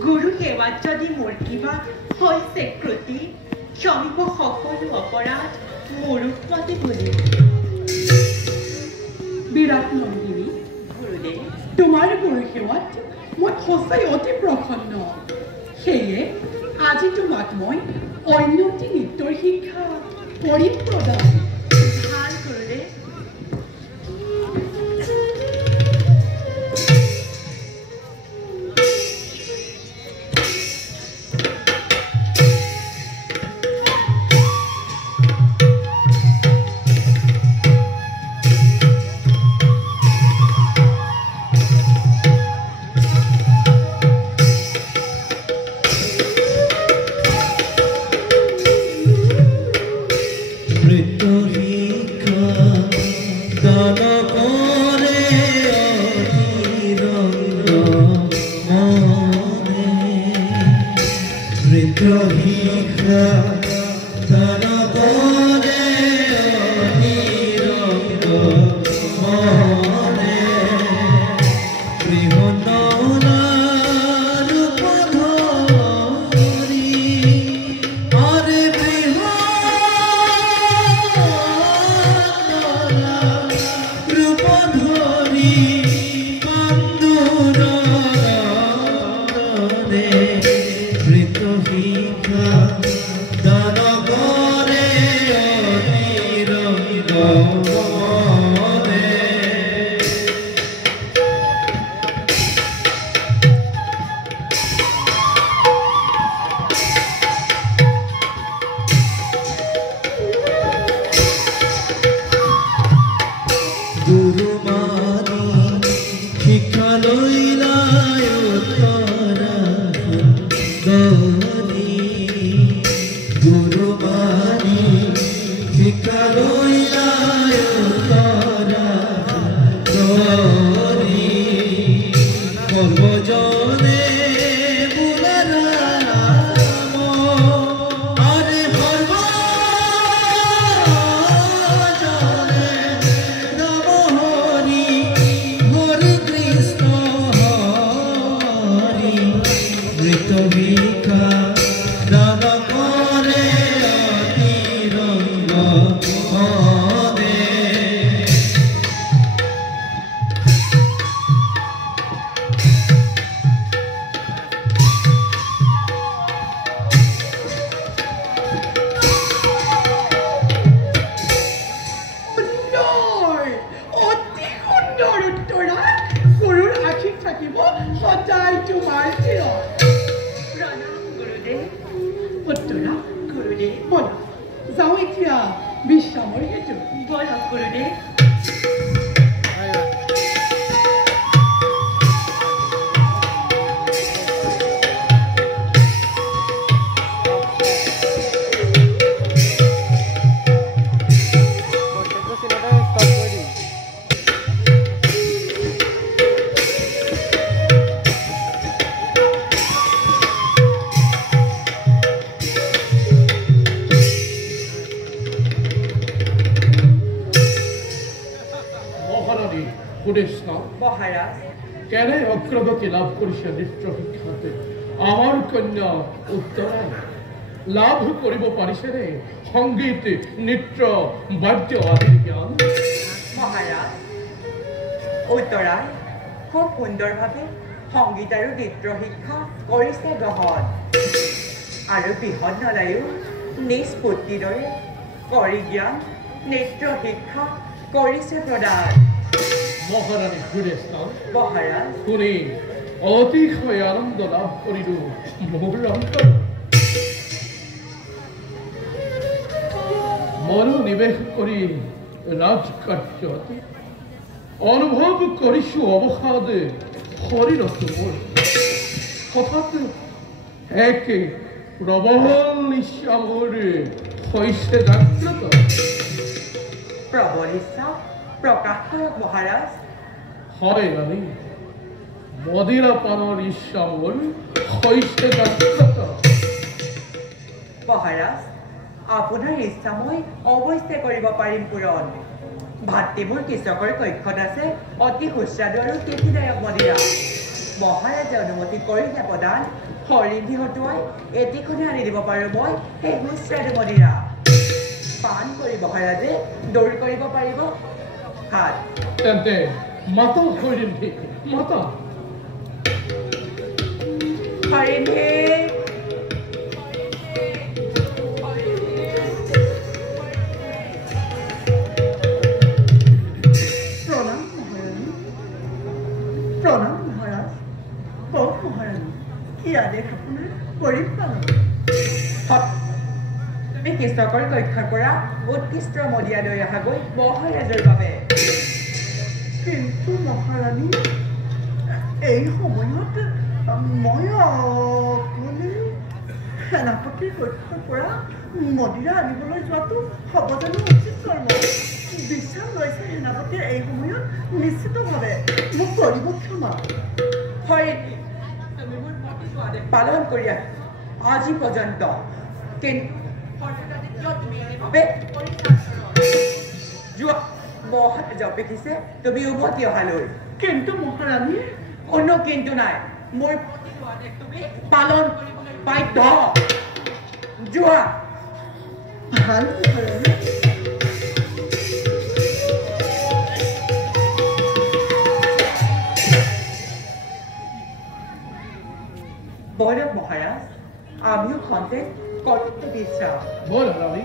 গুৰু সেৱাত যদি মোৰ কিবা হৈছে ক্ৰুটি ক্ষমিব সকলো অপৰাধ মোৰক মাতি বুলি বিৰাট নন্দিনী গুৰুদেৱ তোমাৰ গুৰু সেৱাত মই সঁচাই অতি প্ৰসন্ন সেয়ে আজি তোমাক মই অন্যটি নৃত্যৰ শিক্ষা কৰিম প্ৰদান ভাল গুৰুদেৱ অগ্ৰগতি লাভ কৰিছে নৃত্য শিক্ষাতে আমাৰ কন্যা উত্তৰাই লাভ কৰিব পাৰিছেনে সংগীত নৃত্য বাদ্য আদিৰ জ্ঞান মহাৰাজ উত্তৰাই খুব সুন্দৰভাৱে সংগীত আৰু নৃত্য শিক্ষা কৰিছে গ্ৰহণ আৰু বৃহৎ নলায়ো নিষ্পত্তিৰ দৰে কৰি জ্ঞান নৃত্য শিক্ষা কৰিছে প্ৰদান মহাৰাণী সুৰেশনাথ মহাৰাজ শুনি অতিশয় আনন্দ লাভ কৰিলো মোৰ অন্তৰত মনোনিৱেশ কৰি ৰাজকাৰ্যত অনুভৱ কৰিছো অৱসাদ শৰীৰত মোৰ হঠাৎ এক প্ৰবল ইচ্ছা মোৰ হৈছে জাগ্ৰত প্ৰবল ইচ্ছা প্ৰকাশ কৰক মহাৰাজ হয় ৰাণী মদিৰা পানৰ ইচ্ছা মোৰ হৈছে জাগ্ৰত মহাৰাজ আপোনাৰ ইচ্ছা মই অৱশ্যে কৰিব পাৰিম পূৰণ ভাতৃ মোৰ কৃষকৰ কক্ষত আছে অতি সুস্বাদু আৰু তৃপ্তিদায়ক মদিৰা মহাৰাজে অনুমতি কৰিলে প্ৰদান হৰিণী হতুৱাই এটিখনে আনি দিব পাৰোঁ মই সেই সুস্বাদু মদিৰা পান কৰি মহাৰাজে দৌৰ কৰিব পাৰিব হাত তেন্তে মাতা হৰিণী মাতা হৰিণী প্ৰণাম মহাৰাজ কওক মহাৰাণী কি আদেশ আপোনাৰ কৰিম পালন তুমি কৃষকৰ ৰক্ষা কৰা উৎকৃষ্ট মদিয়া লৈ অহাগৈ মহাৰাজৰ বাবে কিন্তু মহাৰাণী এই সময়ত মই অকলে সেনাপতিৰ ৰক্ষা কৰা মদিৰা আনিবলৈ যোৱাটো হ'ব জানো উচিত কৰ্ম বিশ্বাস লৈছে সেনাপতিয়ে এই সময়ত নিশ্চিতভাৱে মোক কৰিব ক্ষমা হৰিণী তুমি মোৰ প্ৰতিটো আদেশ পালন কৰি আছা আজি পৰ্যন্ত কিন্তু যোৱা মহাৰাজে অপেক্ষিছে তুমি উভতি অহালৈ কিন্তু মহাৰাণী কোনো কিন্তু নাই মোৰ প্ৰতিটো আদেশ তুমি পালন কৰিবলৈ বাধ্য যোৱা ভাল মহাৰাণী বৈৰৱ মহাৰাজ আমিও খন্তেক কৰ্তব্য বিশ্বাস বল ৰাণী